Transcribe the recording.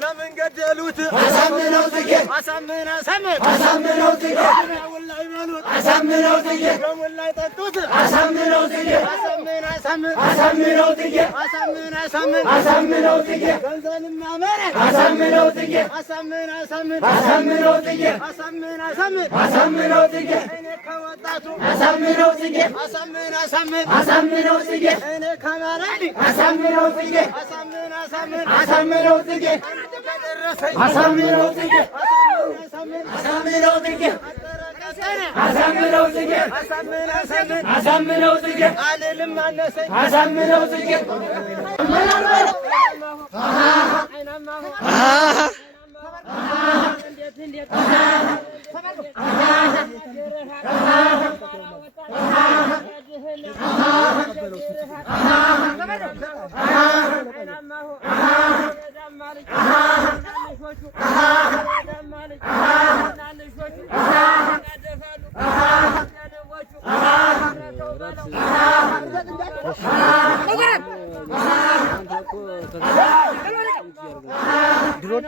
ለምን ገደሉት? አሳምነው ጽጌ አሳምነው ጽጌ ደሙን ላይ ጠጡት። አሳምነው ጽጌ አሳምነው ጽጌ አሳምነው ጽጌ ገንዘብና መሬት አሳምነው ጽጌ አሳምነው ጽጌ አሳምነው ጽጌ እኔ ከወጣቱ አሳምነው ጽጌ አሳምነው ጽጌ እኔ ከማራዲ አሳምነው ጽጌ አሳምነው ጽጌ አሳምነው ጽጌ አሳምነው ጽጌ አሳምነው ጽጌ አሳምነው ጽጌ አልልም አነሰኝ አሳምነው ጽጌ ድሮን